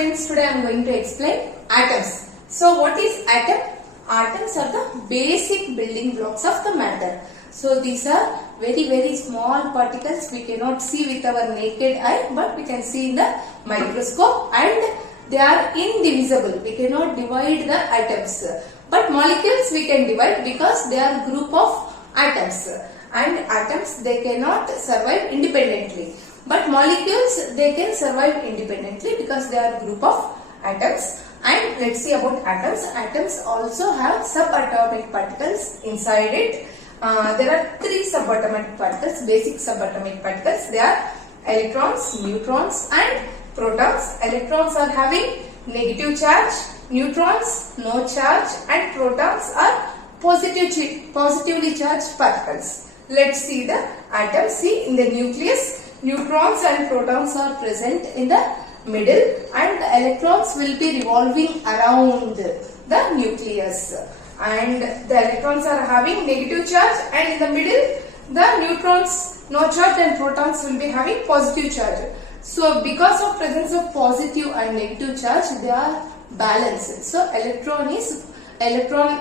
students, today I am going to explain atoms. So what is atom? Atoms are the basic building blocks of the matter. So these are very small particles we cannot see with our naked eye, but we can see in the microscope, and they are indivisible. We cannot divide the atoms, but molecules we can divide because they are group of atoms, and atoms they cannot survive independently. But molecules they can survive independently because they are group of atoms. And let's see about atoms. Atoms also have subatomic particles inside it. There are three subatomic particles, basic subatomic particles. They are electrons, neutrons and protons. Electrons are having negative charge, neutrons no charge, and protons are positively charged particles. Let's see the atom. See, in the nucleus, neutrons and protons are present in the middle, and the electrons will be revolving around the nucleus, and the electrons are having negative charge, and in the middle the neutrons no charge and protons will be having positive charge. So because of presence of positive and negative charge, they are balanced. So electron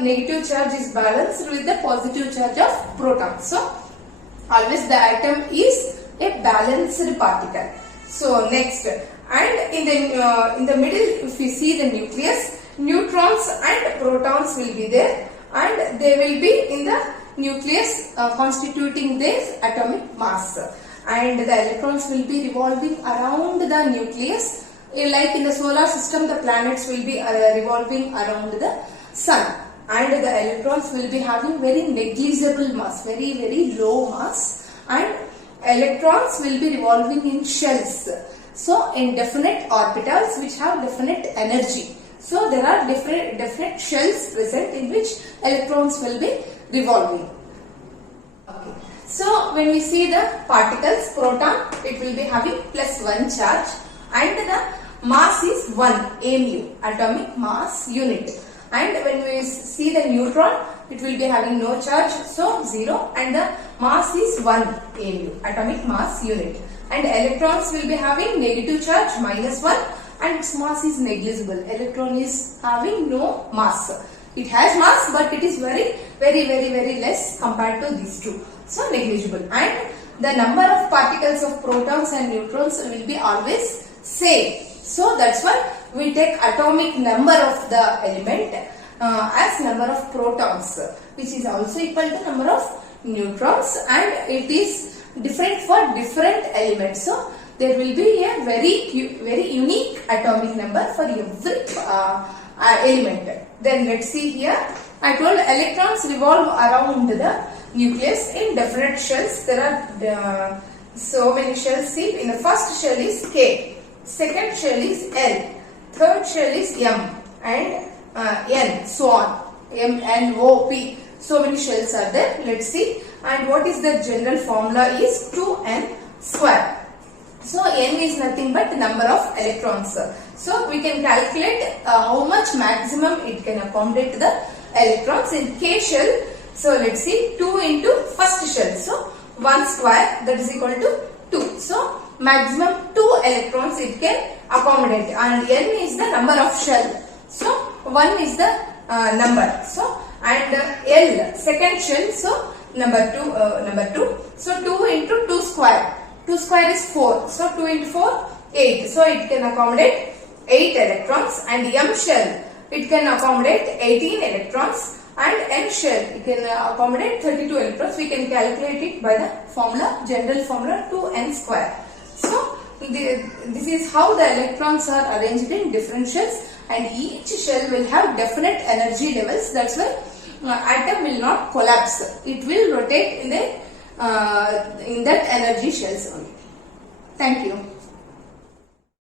negative charge is balanced with the positive charge of proton. So always the atom is a balanced particle. So next, and in the middle, if we see the nucleus, neutrons and protons will be there, and they will be in the nucleus constituting this atomic mass, and the electrons will be revolving around the nucleus. Like in the solar system, the planets will be revolving around the sun, and the electrons will be having very negligible mass, very low mass, and electrons will be revolving in shells. So in definite orbitals which have definite energy. So there are definite shells present in which electrons will be revolving. Okay. So when we see the particles, proton, it will be having +1 charge, and the mass is 1 mu, atomic mass unit. And when we see the neutron, it will be having no charge, so 0, and the mass is 1 mu, atomic mass unit. And electrons will be having negative charge, -1, and its mass is negligible. Electron is having no mass. It has mass, but it is very less compared to these two. So negligible. And the number of particles of protons and neutrons will be always same. So that's why we take atomic number of the element as number of protons, which is also equal to number of neutrons, and it is different for different elements. So there will be a very unique atomic number for every element. Then let's see here. I told electrons revolve around the nucleus in definite shells. There are so many shells. See, in the first shell is K, second shell is L, third shell is M, and N, so on. M, N, O, P. So many shells are there. Let's see. And what is the general formula is 2n square. So n is nothing but number of electrons. So we can calculate how much maximum it can accommodate the electrons in K shell. So let's see, 2 into first shell. So 1 square, that is equal to 2. So maximum 2 electrons it can accommodate, and n is the number of shell. So 1 is the number. So and L, second shell. So number 2. So 2 into 2 square. 2 square is 4. So 2 into 4, 8. So it can accommodate 8 electrons. And M shell, it can accommodate 18 electrons. And N shell, it can accommodate 32 electrons. We can calculate it by the formula, general formula 2n square. So this is how the electrons are arranged in different shells, and each shell will have definite energy levels. That's why atom will not collapse. It will rotate in that energy shells only. Thank you.